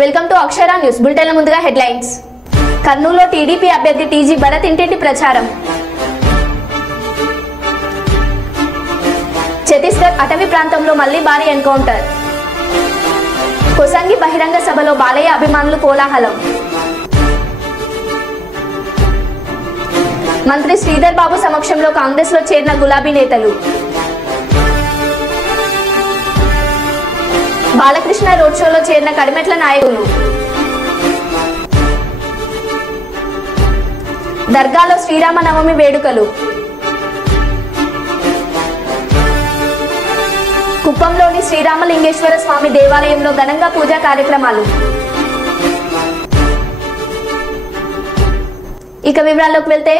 Welcome to Akshara news bulletin. ముందుగా headlines. కర్నూలులో TDP అభ్యర్థి టీజీ భరత్ ఇంటింటి ప్రచారం. ఛత్తీస్గఢ్ అటవీ ప్రాంతంలో మళ్లీ భారీ ఎన్కౌంటర్. కొసంగి బహిరంగ సభలో బాలయ్య అభిమానులు కోలాహలం. మంత్రి శ్రీధర్ బాబు సమక్షంలో కాంగ్రెస్ లో చేరిన గులాబీ నేతలు. బాలకృష్ణ రోడ్ షోలో చేరిన కడిమెట్ల నాయకులు. దర్గాలో శ్రీరామనవమి వేడుకలు. కుప్పంలోని శ్రీరామలింగేశ్వర స్వామి దేవాలయంలో ఘనంగా పూజా కార్యక్రమాలు. ఇక వివరాల్లోకి వెళ్తే,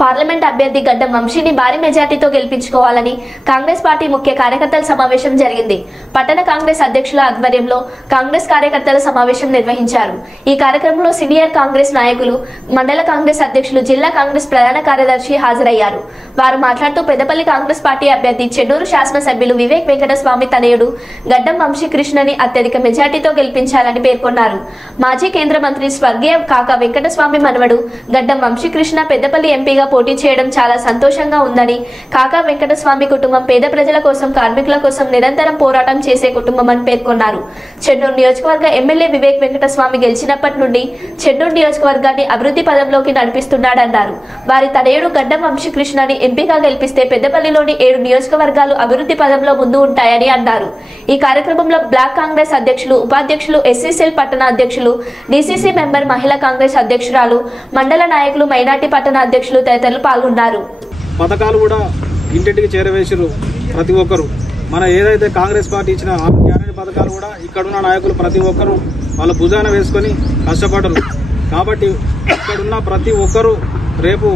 పార్లమెంట్ అభ్యర్థి గడ్డం వంశీని భారీ మెజార్టీతో గెలిపించుకోవాలని కాంగ్రెస్ పార్టీ ముఖ్య కార్యకర్తల సమావేశం జరిగింది. పట్టణ కాంగ్రెస్ అధ్యక్షుల ఆధ్వర్యంలో కాంగ్రెస్ కార్యకర్తల సమావేశం నిర్వహించారు. ఈ కార్యక్రమంలో సీనియర్ కాంగ్రెస్ నాయకులు, మండల కాంగ్రెస్ అధ్యక్షులు, జిల్లా కాంగ్రెస్ ప్రధాన కార్యదర్శి హాజరయ్యారు. వారు మాట్లాడుతూ పెద్దపల్లి కాంగ్రెస్ పార్టీ అభ్యర్థి చెన్నూరు శాసనసభ్యులు వివేక్ వెంకటస్వామి తనయుడు గడ్డం వంశీకృష్ణని అత్యధిక మెజార్టీతో గెలిపించాలని పేర్కొన్నారు. మాజీ కేంద్ర మంత్రి స్వర్గీయ కాకా వెంకటస్వామి మనవడు గడ్డం వంశీకృష్ణ పెద్దపల్లి ఎంపీగా పోటీ చేయడం చాలా సంతోషంగా ఉందని, కాకా వెంకటస్వామి కుటుంబం పేద ప్రజల కోసం, కార్మికుల కోసం నిరంతరం పోరాటం చేసే కుటుంబం అని పేర్కొన్నారు. చెన్నూరు నియోజకవర్గ ఎమ్మెల్యే వివేక్ వెంకటస్వామి గెలిచినప్పటి నుండి చెన్నూరు నియోజకవర్గాన్ని అభివృద్ధి పదంలోకి నడిపిస్తున్నాడన్నారు. వారి తనయుడు గడ్డం వంశీకృష్ణని ఎంపీగా గెలిపిస్తే పెద్దపల్లిలోని 7 నియోజకవర్గాలు అభివృద్ధి పదంలో ముందు ఉంటాయని అన్నారు. ఈ కార్యక్రమంలో బ్లాక్ కాంగ్రెస్ అధ్యక్షులు, ఉపాధ్యక్షులు, ఎస్సీసెల్ పట్టణ అధ్యక్షులు, డీసీసీ మెంబర్, మహిళా కాంగ్రెస్ అధ్యక్షురాలు, మండల నాయకులు, మైనార్టీ పట్టణ అధ్యక్షులు తదితరులు పాల్గొన్నారు. పథకాలు కూడా ఇంటింటికి చేరవేసారు. ప్రతి ఒక్కరు మన ఏదైతే కాంగ్రెస్ పార్టీ ఇచ్చిన గ్యారెంటీ పథకాలు కూడా ఇక్కడున్న నాయకులు ప్రతి ఒక్కరు వాళ్ళ భుజాన వేసుకొని కష్టపడరు. కాబట్టి ఇక్కడున్న ప్రతి ఒక్కరూ రేపు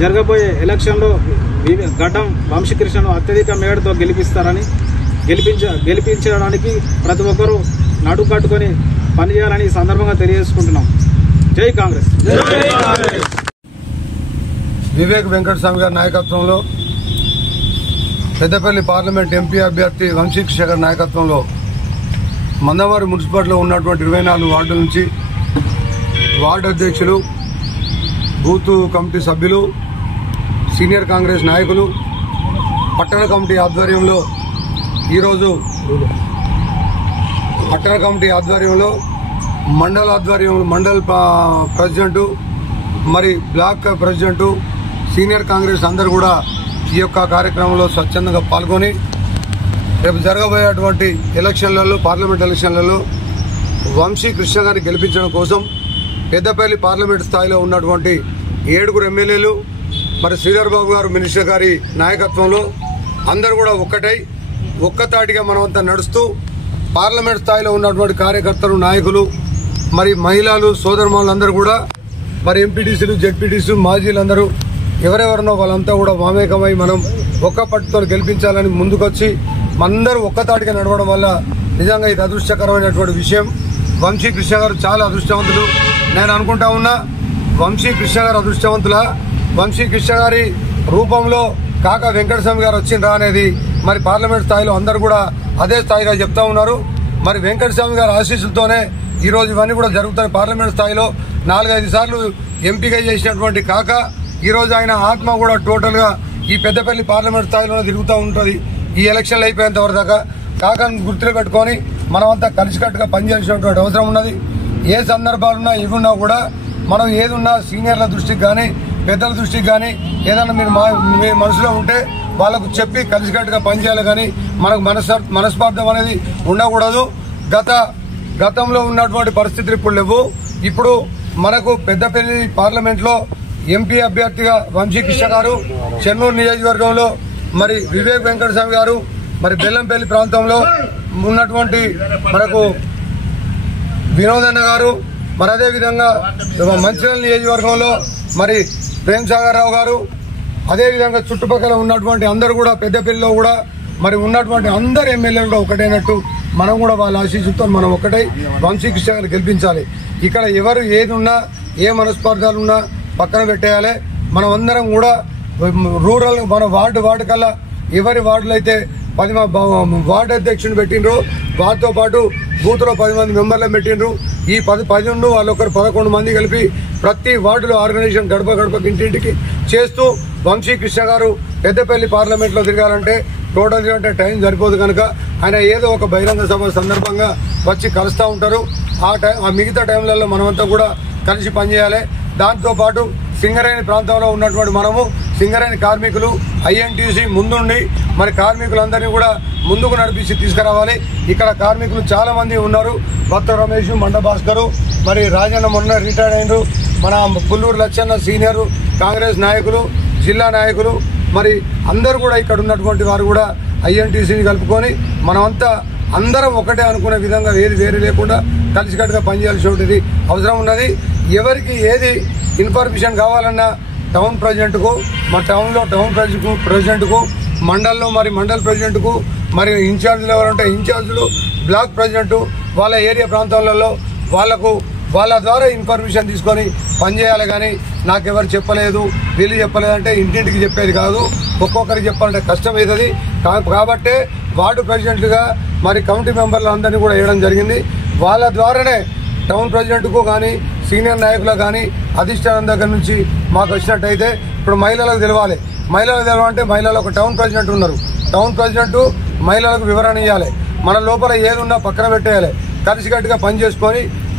జరగబోయే ఎలక్షన్లో గడ్డం వంశీకృష్ణను అత్యధిక మేడతో గెలిపించడానికి ప్రతి ఒక్కరూ నడుం కట్టుకొని పనిచేయాలని ఈ సందర్భంగా తెలియజేసుకుంటున్నాం. జై కాంగ్రెస్. వివేక్ వెంకటస్వామి గారి నాయకత్వంలో పెద్దపల్లి పార్లమెంట్ ఎంపీ అభ్యర్థి వంశీకృష్ణ గారి నాయకత్వంలో మందవారి మున్సిపాలిటీలో ఉన్నటువంటి 24 వార్డుల నుంచి వార్డు అధ్యక్షులు, బూత్ కమిటీ సభ్యులు, సీనియర్ కాంగ్రెస్ నాయకులు, పట్టణ కమిటీ ఆధ్వర్యంలో ఈరోజు పట్టణ కమిటీ ఆధ్వర్యంలో మండల ప్రెసిడెంటు, మరి బ్లాక్ ప్రెసిడెంటు, సీనియర్ కాంగ్రెస్ అందరూ కూడా ఈ యొక్క కార్యక్రమంలో స్వచ్ఛందంగా పాల్గొని రేపు జరగబోయేటువంటి ఎలక్షన్లలో, పార్లమెంట్ ఎలక్షన్లలో వంశీకృష్ణ గారిని గెలిపించడం కోసం పెద్దపల్లి పార్లమెంట్ స్థాయిలో ఉన్నటువంటి 7 ఎమ్మెల్యేలు, మరి శ్రీధర్ బాబు గారు మినిస్టర్ గారి నాయకత్వంలో అందరూ కూడా ఒక్కతాటిగా మనమంతా నడుస్తూ పార్లమెంట్ స్థాయిలో ఉన్నటువంటి కార్యకర్తలు, నాయకులు, మరి మహిళలు, సోదరుమానులందరూ కూడా, మరి ఎంపీటీసీలు, జెడ్పీటీసీలు, మాజీలందరూ ఎవరెవరినో వాళ్ళంతా కూడా మామేకమై మనం ఒక్క పట్టుతో గెలిపించాలని ముందుకొచ్చి మనందరూ ఒక్కతాటిగా నడవడం వల్ల నిజంగా ఇది అదృష్టకరమైనటువంటి విషయం. వంశీకృష్ణ గారు చాలా అదృష్టవంతులు. నేను అనుకుంటా ఉన్నా, వంశీకృష్ణ గారు అదృష్టవంతుల. వంశీకృష్ణ గారి రూపంలో కాకా వెంకటస్వామి గారు వచ్చిండ్రా అనేది మరి పార్లమెంట్ స్థాయిలో అందరూ కూడా అదే స్థాయిగా చెప్తా ఉన్నారు. మరి వెంకటస్వామి గారి ఆశీస్సులతోనే ఈరోజు ఇవన్నీ కూడా జరుగుతాయి. పార్లమెంట్ స్థాయిలో 4-5 సార్లు ఎంపీగా చేసినటువంటి కాకా ఈరోజు ఆయన ఆత్మ కూడా టోటల్ గా ఈ పెద్దపల్లి పార్లమెంట్ స్థాయిలో తిరుగుతూ ఉంటుంది. ఈ ఎలక్షన్లు అయిపోయేంత వరకు దాకా కాకాను గుర్తులో పెట్టుకొని మనమంతా కలిసికట్టుగా పనిచేయాల్సినటువంటి అవసరం ఉన్నది. ఏ సందర్భాలున్నా ఇవున్నా కూడా మనం ఏదున్నా సీనియర్ల దృష్టికి కానీ, పెద్దల దృష్టికి కానీ ఏదైనా మీ మనసులో ఉంటే వాళ్ళకు చెప్పి కలిసికట్టుగా పనిచేయాలి. కానీ మనకు మనస్పార్థం అనేది ఉండకూడదు. గతంలో ఉన్నటువంటి పరిస్థితులు ఇప్పుడు లేవు. ఇప్పుడు మనకు పెద్దపల్లి పార్లమెంట్ లో ఎంపీ అభ్యర్థిగా వంశీకృష్ణ గారు, చెన్నూరు నియోజకవర్గంలో మరి వివేక్ వెంకటస్వామి గారు, మరి బెల్లంపల్లి ప్రాంతంలో ఉన్నటువంటి మనకు వినోదన్న గారు, మరి అదేవిధంగా మంచిర్యాల నియోజకవర్గంలో మరి ప్రేమ్ సాగర్ రావు గారు, అదేవిధంగా చుట్టుపక్కల ఉన్నటువంటి అందరూ కూడా పెద్దపల్లిలో కూడా మరి ఉన్నటువంటి అందరు ఎమ్మెల్యేలు కూడా ఒకటైనట్టు మనం కూడా వాళ్ళ ఆశీస్సుతో మనం ఒకటై వంశీకృష్ణ గారిని గెలిపించాలి. ఇక్కడ ఎవరు ఏది ఉన్నా, ఏ మనస్పర్ధాలు ఉన్నా పక్కన పెట్టేయాలి. మనం అందరం కూడా రూరల్ మన వార్డు కల్లా ఎవరి వార్డులు అయితే వార్డు అధ్యక్షుని పెట్టిండ్రు. వారితో పాటు బూత్లో 10 మంది మెంబర్లను పెట్టిండ్రు. ఈ 10 నుండి వాళ్ళొకరు 11 మంది కలిపి ప్రతి వార్డులో ఆర్గనైజేషన్ గడప గడపకి ఇంటింటికి చేస్తూ వంశీ కృష్ణ గారు పెద్దపల్లి పార్లమెంట్లో తిరగాలంటే టోటల్ అంటే టైం సరిపోదు కనుక ఆయన ఏదో ఒక బహిరంగ సభ సందర్భంగా వచ్చి కలుస్తూ ఉంటారు. ఆ మిగతా టైంలలో మనమంతా కూడా కలిసి పనిచేయాలి. దాంతోపాటు సింగరేణి ప్రాంతంలో ఉన్నటువంటి మనము సింగరేణి కార్మికులు ఐఎన్టీసీ ముందుండి మరి కార్మికులందరినీ కూడా ముందుకు నడిపించి తీసుకురావాలి. ఇక్కడ కార్మికులు చాలా మంది ఉన్నారు. భక్త రమేష్, మండ భాస్కర్, మరి రాజన్న మొన్న రిటైర్డ్ అయినరు, మన పుల్లూరు లచ్చన్న సీనియర్ కాంగ్రెస్ నాయకులు, జిల్లా నాయకులు, మరి అందరూ కూడా ఇక్కడ ఉన్నటువంటి వారు కూడా ఐఎన్టీసీని కలుపుకొని మనమంతా అందరం ఒకటే అనుకునే విధంగా ఏది వేరు లేకుండా కలిసికట్టుగా పనిచేయాల్సి అవసరం ఉన్నది. ఎవరికి ఏది ఇన్ఫర్మేషన్ కావాలన్నా టౌన్ ప్రెసిడెంట్కు, మా టౌన్లో టౌన్ ప్రెసిడెంట్కు, మండల్లో మరి మండల్ ప్రెసిడెంట్కు, మరి ఇన్ఛార్జీలు ఎవరంటే ఇన్ఛార్జీలు, బ్లాక్ ప్రెసిడెంట్ వాళ్ళ ఏరియా ప్రాంతాలలో వాళ్ళ ద్వారా ఇన్ఫర్మేషన్ తీసుకొని పనిచేయాలి. కానీ నాకెవరు చెప్పలేదు, వీళ్ళు చెప్పలేదంటే ఇంటింటికి చెప్పేది కాదు. ఒక్కొక్కరికి చెప్పాలంటే కష్టమవుతుంది. కాబట్టే వార్డు ప్రెసిడెంట్గా మరి కమిటీ మెంబర్లు అందరినీ కూడా వేయడం జరిగింది. వాళ్ళ ద్వారానే టౌన్ ప్రెసిడెంట్కు కానీ సీనియర్ నాయకులకు కానీ అధిష్టానం దగ్గర నుంచి మాకు వచ్చినట్టయితే ఇప్పుడు మహిళలకు తెలవాలి. తెలవాలంటే మహిళలు ఒక టౌన్ ప్రెసిడెంట్ ఉన్నారు. టౌన్ ప్రెసిడెంట్ మహిళలకు వివరణ ఇవ్వాలి. మన లోపల ఏది ఉన్నా పక్కన పెట్టేయాలి. కలిసికట్టుగా పని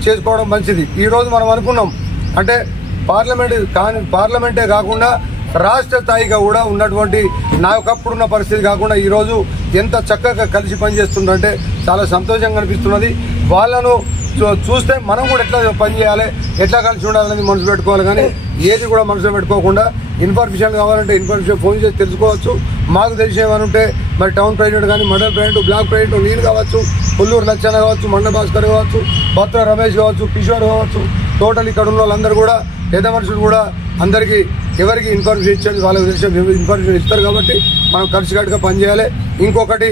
చేసుకోవడం మంచిది. ఈరోజు మనం అనుకున్నాం అంటే పార్లమెంటే కాకుండా రాష్ట్ర స్థాయిగా కూడా ఉన్నటువంటి నాకప్పుడున్న పరిస్థితి కాకుండా ఈరోజు ఎంత చక్కగా కలిసి పనిచేస్తుందంటే చాలా సంతోషంగా అనిపిస్తున్నది. వాళ్ళను చూస్తే మనం కూడా ఎట్లా పనిచేయాలి, ఎట్లా కలిసి ఉండాలనేది మనసు పెట్టుకోవాలి. కానీ ఏది కూడా మనసులో పెట్టుకోకుండా ఇన్ఫర్మేషన్ కావాలంటే ఇన్ఫర్మేషన్ ఫోన్ చేసి తెలుసుకోవచ్చు. మాకు తెలిసేమనుంటే మరి టౌన్ ప్రెసిడెంట్ కానీ మండల్ ప్రెసిడెంట్, బ్లాక్ ప్రెసిడెంట్ నేను కావచ్చు, పుల్లూరు లచ్చన్న కావచ్చు, మండ భాస్కర్ కావచ్చు, భక్త రమేష్ కావచ్చు, కిషోర్ కావచ్చు, టోటల్ ఇక్కడ ఉన్న వాళ్ళందరూ కూడా పెద్ద మనుషులు కూడా అందరికీ ఎవరికి ఇన్ఫర్మేషన్ ఇచ్చేది వాళ్ళకి తెలిసే ఇన్ఫర్మేషన్ ఇస్తారు. కాబట్టి మనం కలిసికట్టుగా పనిచేయాలి. ఇంకొకటి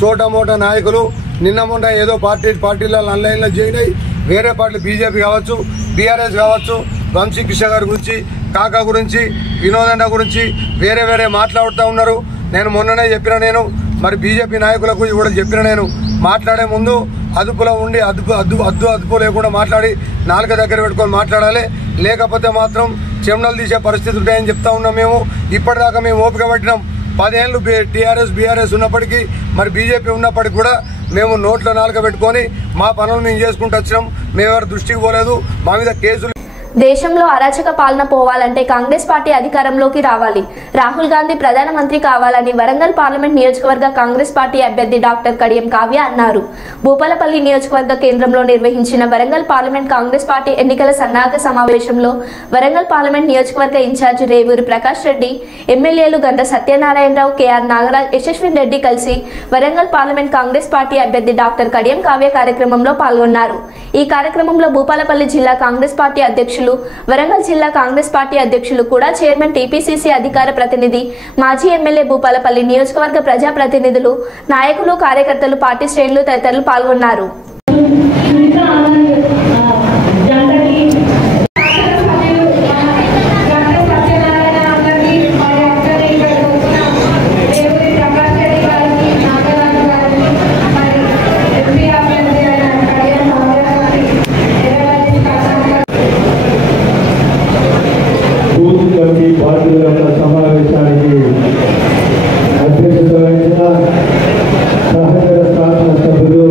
చోటా మోటా నాయకులు నిన్న మొన్న ఏదో పార్టీలలో ఆన్లైన్లో జాయిన్ అయ్యి వేరే పార్టీలు బీజేపీ కావచ్చు, బీఆర్ఎస్ కావచ్చు, వంశీ కృష్ణ గారి గురించి, కాకా గురించి, వినోదన్న గురించి వేరే మాట్లాడుతూ ఉన్నారు. నేను మొన్ననే చెప్పిన మరి బీజేపీ నాయకులకు కూడా చెప్పిన మాట్లాడే ముందు అదుపులో ఉండి అదుపు లేకుండా మాట్లాడి నాలుక దగ్గర పెట్టుకొని మాట్లాడాలి. లేకపోతే మాత్రం చెమటలు తీసే పరిస్థితి ఉంటాయని చెప్తా ఉన్నాం. మేము ఇప్పటిదాకా మేము ఓపిక పట్టినాం. 10 ఏళ్ళు టీఆర్ఎస్ బీఆర్ఎస్ ఉన్నప్పటికీ మరి బీజేపీ ఉన్నప్పటికీ కూడా మేము నోట్లో నాలుక పెట్టుకొని మా పనులు మేము చేసుకుంటూ వచ్చినాం. మేము ఎవరి దృష్టికి పోలేదు. మా మీద కేసులు. దేశంలో అరాచక పాలన పోవాలంటే కాంగ్రెస్ పార్టీ అధికారంలోకి రావాలి. రాహుల్ గాంధీ ప్రధానమంత్రి కావాలని వరంగల్ పార్లమెంట్ నియోజకవర్గ కాంగ్రెస్ పార్టీ అభ్యర్థి డాక్టర్ కడియం కావ్య అన్నారు. భూపాలపల్లి నియోజకవర్గ కేంద్రంలో నిర్వహించిన వరంగల్ పార్లమెంట్ కాంగ్రెస్ పార్టీ ఎన్నికల సన్నాహక సమావేశంలో వరంగల్ పార్లమెంట్ నియోజకవర్గ ఇన్ఛార్జి రేవూరి ప్రకాష్ రెడ్డి, ఎమ్మెల్యేలు గంట సత్యనారాయణరావు, కేఆర్ నాగరాజ్, యశస్విన్ రెడ్డి కలిసి వరంగల్ పార్లమెంట్ కాంగ్రెస్ పార్టీ అభ్యర్థి డాక్టర్ కడియం కావ్య కార్యక్రమంలో పాల్గొన్నారు. ఈ కార్యక్రమంలో భూపాలపల్లి జిల్లా కాంగ్రెస్ పార్టీ అధ్యక్షులు, వరంగల్ జిల్లా కాంగ్రెస్ పార్టీ అధ్యక్షులు కూడా చైర్మన్, టీపీసీసీ అధికార ప్రతినిధి, మాజీ ఎమ్మెల్యే, భూపాలపల్లి నియోజకవర్గ ప్రజాప్రతినిధులు, నాయకులు, కార్యకర్తలు, పార్టీ శ్రేణులు తదితరులు పాల్గొన్నారు. సమావేశానికి అధ్యక్షత వహించిన సహచర శాసన సభ్యులు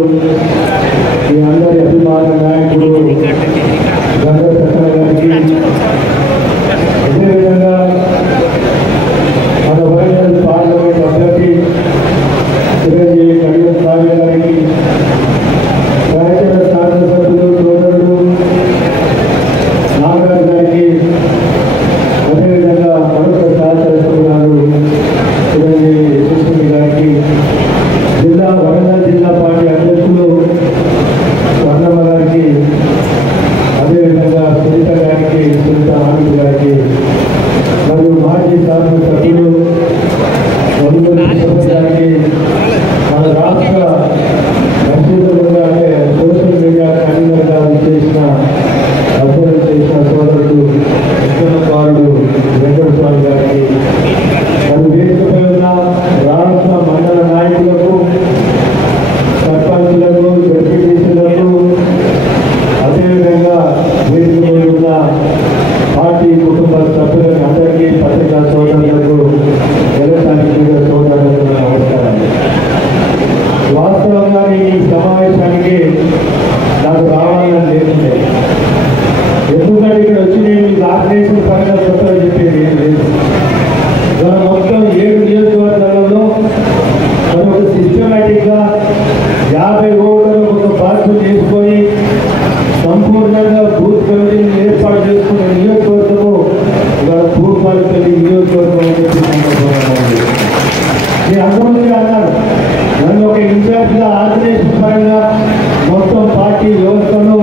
వ్యవస్థను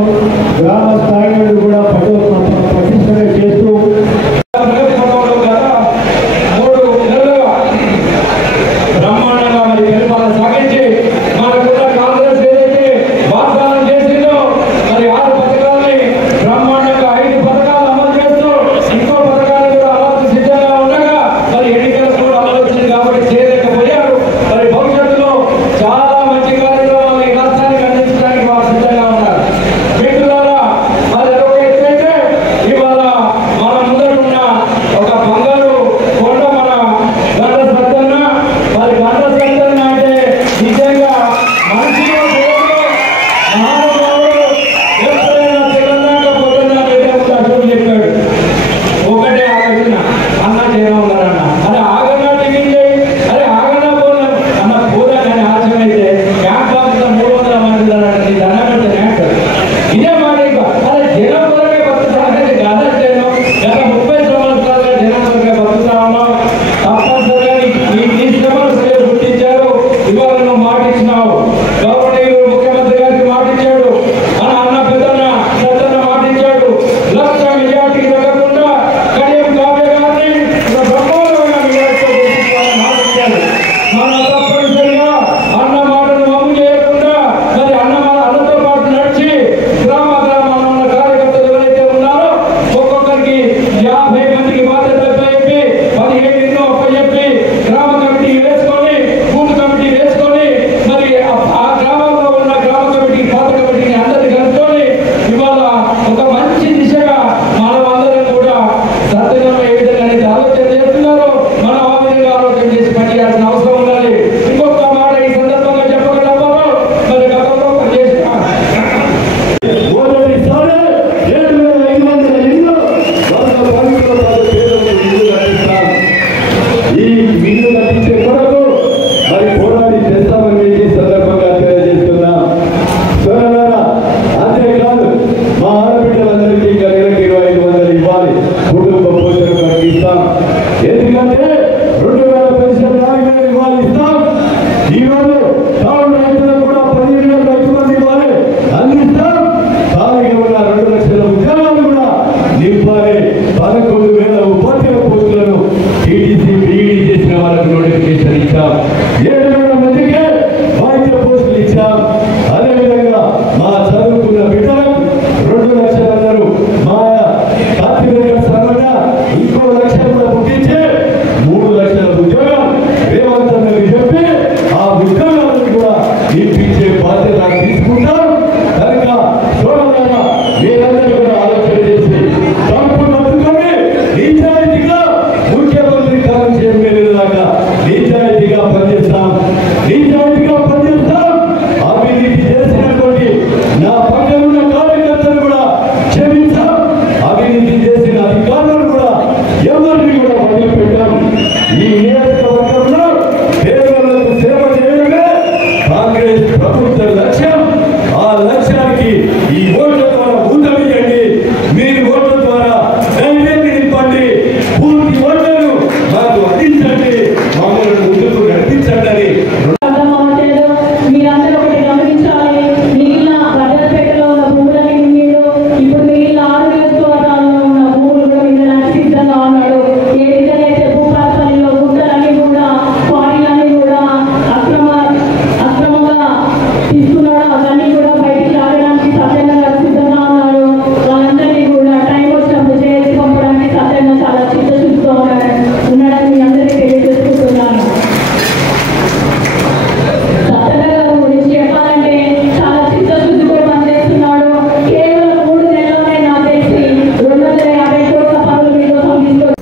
గ్రామ స్థాయి నుండి కూడా పటిష్టంగా చేస్తూ బ్రహ్మాండంగా మరి పరిపాలన సాగించి మనకున్న కాంగ్రెస్ ఏదైతే వాగ్దానం చేసిందో మరి 6 పథకాలని బ్రహ్మాండంగా 5 పథకాలు అమలు చేస్తూ ఇంకో పథకాలు కూడా అమలు సిద్ధంగా ఉండగా మరి ఎన్నికలకు కూడా అమలు వచ్చింది కాబట్టి చేయలేకపోయారు. మరి భవిష్యత్తులో చాలా మంచి కార్యక్రమాలు ఈ రాష్ట్రానికి అందించడానికి వారు సిద్ధంగా ఉన్నారు. మిత్రులారా, మరి అదొక ఎత్తైతే ఇవాళ మన ముందరున్న ఒక బంగారు కొండ మన గంట సత్తన్న. మరి గంట సత్తన్న అంటే నిజంగా మనిషిలో దేవుడు, మహానుభావుడు. ఎప్పుడైనా తెలంగాణ పొద్దున్న అశోక్ చెప్పాడు, ఒకటే ఆలోచన, అన్న చేరా ఉన్నారన్న. అరే ఆగన్నా టికెట్ చేయి, అరే ఆగన్నా పోనా అన్న పోదా. కానీ ఆలస్యం అయితే బ్యాంక్ ఆఫీస్ 300 మంది దండం పెడితే ఇదే మాట. అరే జనం కొరకే బతుకుతానంటే గత జనం గత 30 సంవత్సరాలుగా జనం కొరకే బతుకుతా ఉన్నాం. తప్పనిసరిగా ఈ శ్రమను సరే గుర్తించారు. ఇవాళ నువ్వు మాట ఇచ్చినావు, గవర్నర్ ముఖ్యమంత్రి గారికి మాట ఇచ్చాడు, మన అన్న పెద్దన్న సత్తన్న మాట ఇచ్చాడు. 1,00,000 మెజార్టీకి తగ్గకుండా కడియం కావ్య గారిని బ్రహ్మాండంగా మెజార్టీతో గెలిపించాలని మాట ఇచ్చాడు. మన తప్పనిసరిగా అన్న మాటను అమలు చేయకుండా మరి అన్నతో పాటు నడిచి గ్రామాల్లో ఉన్న కార్యకర్తలు ఎవరైతే ఉన్నారో ఒక్కొక్కరికి 50 మందికి బాధ్యత చెప్పి 17 ఇళ్ళు అప్పచెప్పి గ్రామ కమిటీ వేసుకొని బూత్ కమిటీ వేసుకొని మరి ఆ గ్రామంలో ఉన్న గ్రామ కమిటీ పాత కమిటీని అందరినీ కలుపుకొని ఇవాళ ఒక మంచి దిశగా మనమందరం కూడా సత్యంగా ఏ విధంగా అయితే ఆలోచన చేస్తున్నారో మనం ఆ విధంగా ఆలోచన చేసి పనిచేయాల్సిన అవసరం ఉన్నది. ఇంకొక మాట ఈ సందర్భంగా చెప్పగలవారు, మరి గతంలో పనిచేసిన మొదటిసారి 7,500 ఇళ్ళు ఈ ఇల్లు కట్టించే కొరకు మరి పోరాడి చేస్తామని ఈ సందర్భంగా తెలియజేస్తున్నాం. సోదరులారా, అంతేకాదు మా ఆడబిడ్డలందరికీ ఇంకా నెలకు 2,500 ఇవ్వాలి. కుటుంబ పోషణ మనకి ఇస్తాం. ఎందుకంటే 2,000 పెన్షన్ 4,000 ఇవ్వాలి, ఇస్తాం. ఈరోజు టౌన్ రైతులకు కూడా 15,000 రైతు మంది ఇవ్వాలి, అందిస్తాం. ఖాళీగా ఉన్న 2 లక్షల ఉద్యోగాలు కూడా నింపాలి. 11,000 ఉపాధ్యాయ పోస్టులను టీడీసీ బీఈడీ చేసిన వాళ్ళకు నోటిఫికేషన్ ఇచ్చాం. 7,000 మందికి వైద్య పోస్టులు ఇచ్చాం. అదేవిధంగా మా చదువుకున్న బిడ్డలకు 2 లక్షలు అన్నారు. మా కార్తీక సంఘటన ఇంకో 1 లక్ష కూడా పుట్టించి 3 లక్షల ఉద్యోగం రేవంత్ అన్నకి చెప్పి ఆ ఉద్యోగాలను కూడా ఇప్పించే బాధ్యత తీసుకుంటాం. కనుక సోదరులారా, మీరందరూ కూడా ఆలోచన చేసి తప్పు తప్పుకొని నిజాయితీగా ముఖ్యమంత్రి కార్యక్రమం దాకా నిజాయితీగా పనిచేస్తాం. నిజాయితీగా పనిచేస్తాం. అవినీతి చేసినటువంటి నా పక్కన ఉన్న కార్యకర్తలు కూడా క్షమించాం. అవినీతి చేసిన అధికారులను కూడా ఎవరిని కూడా వదిలిపెట్టాం. ఈ నియోజకవర్గంలో పేదలకు సేవ చేయడమే కాంగ్రెస్ ప్రభుత్వ లక్ష్యం. ఆ లక్ష్యానికి ఈ ఓట్ల ద్వారా ఊతమియండి. మీరు ఓట్ల ద్వారా ధైర్యాన్ని నింపండి. పూర్తి ఓట్లను మాకు అందించండి. మమ్మల్ని ముందుకు నడిపించండి అని మీరందరూ ఒకటి గమనించాలి. మిగిలిన భద్రపేటలో ఉన్న భూములని నిండు, ఇప్పుడు మిగిలిన 6 నియోజకవర్గాల్లో ఉన్న భూములు కూడా నిండడానికి సిద్ధంగా ఉన్నాడు. ఏ విధంగా అయితే భూపాలపల్లిలో గుంటలన్నీ కూడా క్వారీలన్నీ కూడా అక్రమంగా తీసుకున్నాడో అవన్నీ కూడా బయటికి రావడానికి సత్యంగా సిద్ధంగా ఉన్నాడు. వాళ్ళందరినీ కూడా టైం వచ్చినప్పుడు చేసి పంపడానికి సత్యంగా చాలా చిత్తశుద్ధితో ఉన్నాడని మీ అందరికీ తెలియజేసుకుంటున్నాను. సత్యన్న గారి గురించి చెప్పాలంటే చాలా చిత్తశుద్ధితో పనిచేస్తున్నాడు. కేవలం 3 నెలల్లోనే నాకు తెలిసి 250 కోట్ల పనులు మీకోసం తీసుకొచ్చి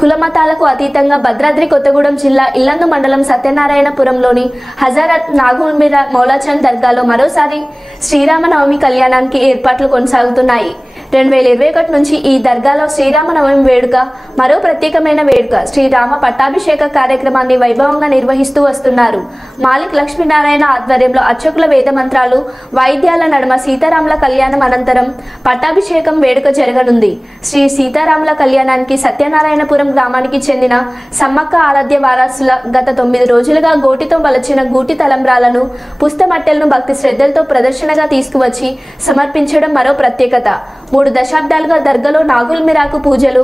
కులమతాలకు అతీతంగా భద్రాద్రి కొత్తగూడెం జిల్లా ఇల్లందు మండలం సత్యనారాయణపురంలోని హజరత్ నాగూల్మీర మౌలాచంద్ దర్గాలో మరోసారి శ్రీరామనవమి కళ్యాణానికి ఏర్పాట్లు కొనసాగుతున్నాయి. 2021 నుంచి ఈ దర్గాలో శ్రీరామనవమి వేడుక మరో ప్రత్యేకమైన వేడుక శ్రీరామ పట్టాభిషేక కార్యక్రమాన్ని వైభవంగా నిర్వహిస్తూ వస్తున్నారు. మాలిక్ లక్ష్మీనారాయణ ఆధ్వర్యంలో అర్చకుల వేద మంత్రాలు వాయిద్యాల నడుమ సీతారాముల కళ్యాణం అనంతరం పట్టాభిషేకం వేడుక జరగనుంది. శ్రీ సీతారాముల కళ్యాణానికి సత్యనారాయణపురం గ్రామానికి చెందిన సమ్మక్క ఆరాధ్య వారసుల గత 9 రోజులుగా గోటితో వలచిన గూటి తలంబ్రాలను పుస్తమట్టెలను భక్తి శ్రద్ధలతో ప్రదర్శనగా తీసుకువచ్చి సమర్పించడం మరో ప్రత్యేకత. 3 దశాబ్దాలుగా దర్గాలో నాగుల్ మిరాకు పూజలు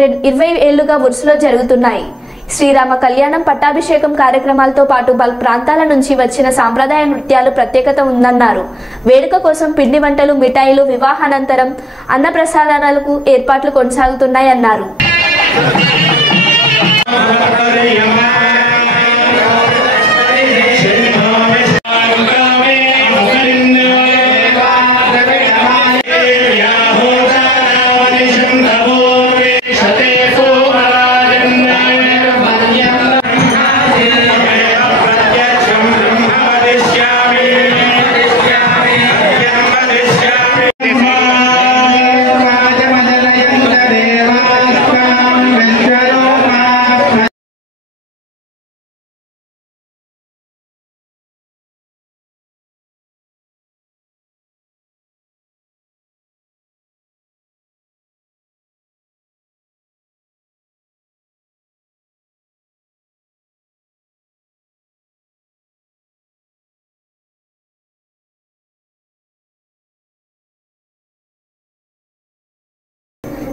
20 ఏళ్లుగా ఉరుసులో జరుగుతున్నాయి. శ్రీరామ కళ్యాణం పట్టాభిషేకం కార్యక్రమాలతో పాటు పలు ప్రాంతాల నుంచి వచ్చిన సాంప్రదాయ నృత్యాలు ప్రత్యేకత ఉందన్నారు. వేడుక కోసం పిండి వంటలు, మిఠాయిలు, వివాహానంతరం అన్నప్రసాదాలకు ఏర్పాట్లు కొనసాగుతున్నాయన్నారు.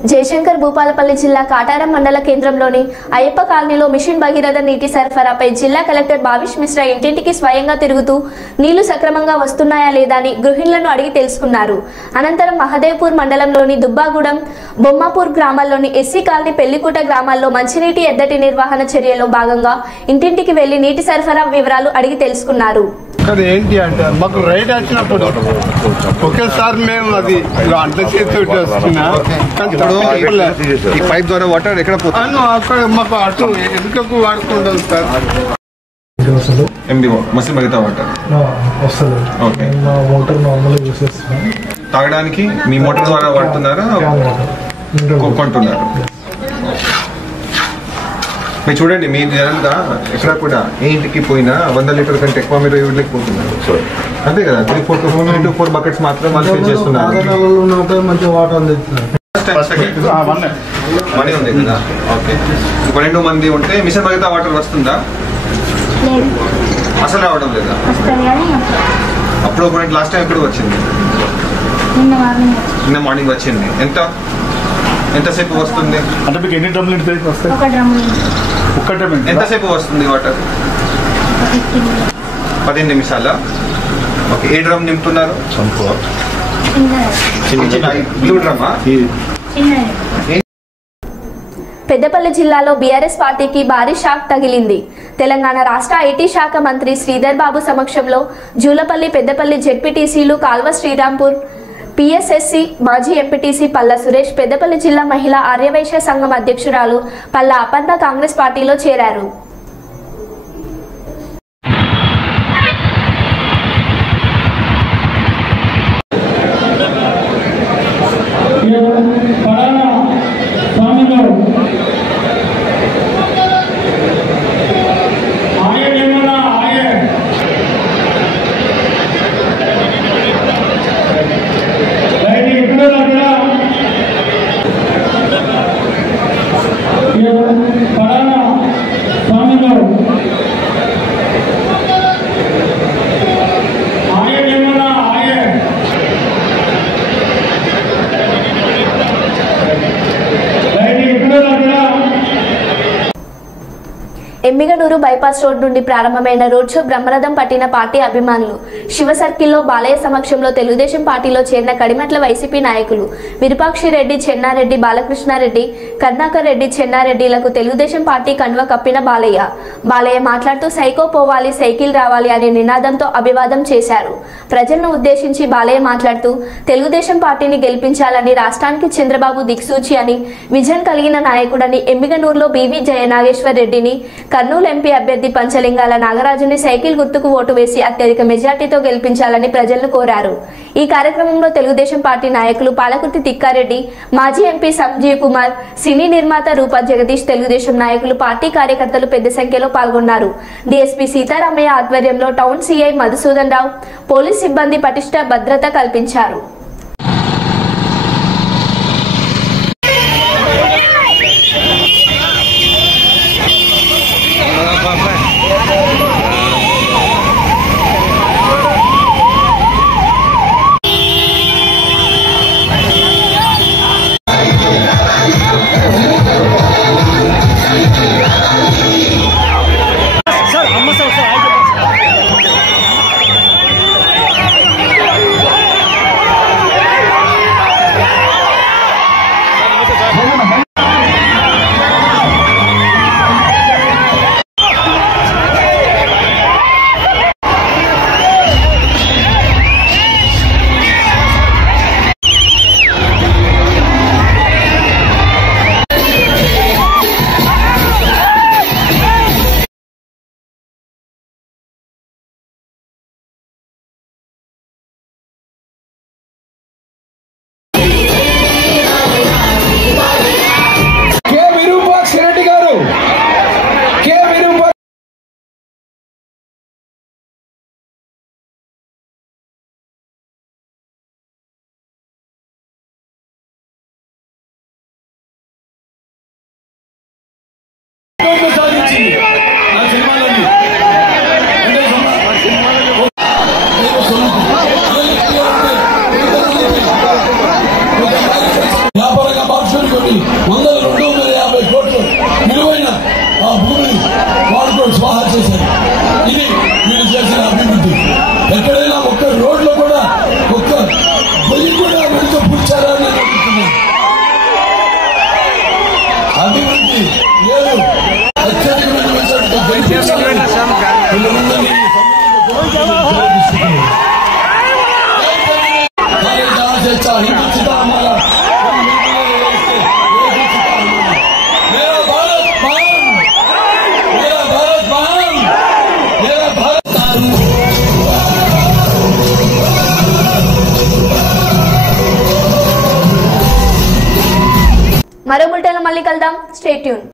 జయశంకర్ భూపాలపల్లి జిల్లా కాటారం మండల కేంద్రంలోని అయ్యప్ప కాలనీలో మిషన్ భగీరథ నీటి సరఫరాపై జిల్లా కలెక్టర్ భావిష్ మిశ్రా ఇంటింటికి స్వయంగా తిరుగుతూ నీళ్లు సక్రమంగా వస్తున్నాయా లేదా అని గృహిణులను అడిగి తెలుసుకున్నారు. అనంతరం మహదేవ్పూర్ మండలంలోని దుబ్బాగూడెం, బొమ్మాపూర్ గ్రామాల్లోని ఎస్సీ కాలనీ, పెళ్లికూట గ్రామాల్లో మంచినీటి ఎద్దటి నిర్వహణ చర్యలో భాగంగా ఇంటింటికి వెళ్లి నీటి సరఫరా వివరాలు అడిగి తెలుసుకున్నారు. ఏంటి అంటే మాకు రైట్ వచ్చినప్పుడు ఒకేసారి మేము అది అంత చేతి వస్తున్నా పైప్ ద్వారా వాటర్ ఎక్కడ పోతుంది అక్కడ మాకు అటు ఎందుకు వాడుకుంటాం సార్. ఎండిఓ ముస్లిం భగీరథ వాటర్ వస్తుంది. ఓకే, మా మోటార్ నార్మల్గా యూస్ చేస్తున్నాం. తాగడానికి మీ మోటార్ ద్వారా వాడుతున్నారా కొంటున్నారు? మీరు చూడండి, మీ జనరల్గా ఎక్కడ కూడా ఏ ఇంటికి పోయినా 100 లీటర్ కంటే ఎక్కువ మీరు యూజ్లోకి పోతున్నారు. అంతే కదా, 3-4 బకెట్స్ మాత్రం వాళ్ళు ఫిల్ చేస్తున్నారు. మంచిగా వాటర్ అందిస్తున్నారు. మనీ ఉంది కదా, ఓకే. 12 మంది ఉంటే మిషన్ భగీరథ వాటర్ వస్తుందా? అసలు రావడం లేదా? అప్పుడు లాస్ట్ టైం ఎప్పుడు వచ్చింది? నిన్న మార్నింగ్ వచ్చింది. ఎంతసేపు వస్తుంది? అంటే మీకు ఎన్ని డ్రమ్లు వస్తాయి? ఒక్క డ్రమ్. ఎంతసేపు వస్తుంది వాటర్? 15 నిమిషాల. ఓకే, ఏ డ్రమ్ నింపుతున్నారు? బ్లూ డ్రమ్మా? పెద్దపల్లి జిల్లాలో బీఆర్ఎస్ పార్టీకి భారీ షాక్ తగిలింది. తెలంగాణ రాష్ట్ర ఐటీ శాఖ మంత్రి శ్రీధర్ బాబు సమక్షంలో జూలపల్లి, పెద్దపల్లి జెడ్పీటీసీలు కాల్వ శ్రీరాంపూర్, పిఎస్ఎస్సి మాజీ ఎంపీటీసీ పల్లా సురేష్, పెద్దపల్లి జిల్లా మహిళా ఆర్యవైశ్య సంఘం అధ్యక్షురాలు పల్లా అపర్ణ కాంగ్రెస్ పార్టీలో చేరారు. ఎమ్మిగనూరు బైపాస్ రోడ్ నుండి ప్రారంభమైన రోడ్ షో బ్రహ్మరథం పట్టిన పార్టీ అభిమానులు. శివ సర్కిల్లో బాలయ్య సమక్షంలో తెలుగుదేశం పార్టీలో చేరిన కడిమట్ల వైసీపీ నాయకులు విరూపాక్షి రెడ్డి, చెన్నారెడ్డి, బాలకృష్ణారెడ్డి, కరుణాకర్ రెడ్డి, చెన్నారెడ్డిలకు తెలుగుదేశం పార్టీ కండువ కప్పిన బాలయ్య మాట్లాడుతూ సైకో పోవాలి, సైకిల్ రావాలి అనే నినాదంతో అభివాదం చేశారు. ప్రజలను ఉద్దేశించి బాలయ్య మాట్లాడుతూ తెలుగుదేశం పార్టీని గెలిపించాలని, రాష్ట్రానికి చంద్రబాబు దిక్సూచి అని, విజన్ కలిగిన నాయకుడని, ఎమ్మిగనూరులో బీవీ జయనాగేశ్వర్ రెడ్డిని కర్నూలు ఎంపీ అభ్యర్థి పంచలింగాల నాగరాజుని సైకిల్ గుర్తుకు ఓటు వేసి అత్యధిక మెజార్టీతో గెలిపించాలని ప్రజలను కోరారు. ఈ కార్యక్రమంలో తెలుగుదేశం పార్టీ నాయకులు పాలకుర్తి తిక్కారెడ్డి, మాజీ ఎంపీ సంజీవ్ కుమార్, సినీ నిర్మాత రూపా జగదీష్, తెలుగుదేశం నాయకులు, పార్టీ కార్యకర్తలు పెద్ద సంఖ్యలో పాల్గొన్నారు. డీఎస్పీ సీతారామయ్య ఆధ్వర్యంలో టౌన్ సీఐ మధుసూదన్ రావు, పోలీస్ సిబ్బంది పటిష్ట భద్రత కల్పించారు. వ్యాపారంగా మార్చుకొని కొన్ని 100-250 కోట్లు విలువైన ఆ భూమిని వాడుకొని స్వాహా చేశారు. ఇది వీళ్ళు చేసిన అభివృద్ధి. ఎక్కడైనా ఒక్క రోడ్లో కూడా ఒక్క పొయ్యి కూడా వెనుక పుచ్చారని నేను అనుకుంటున్నాను. అభివృద్ధి లేదు. అత్యధికమైన మెజార్టీతో గెలిపించాలని మరో బులెటిన్లో మళ్ళీ కలుద్దాం. Stay tune.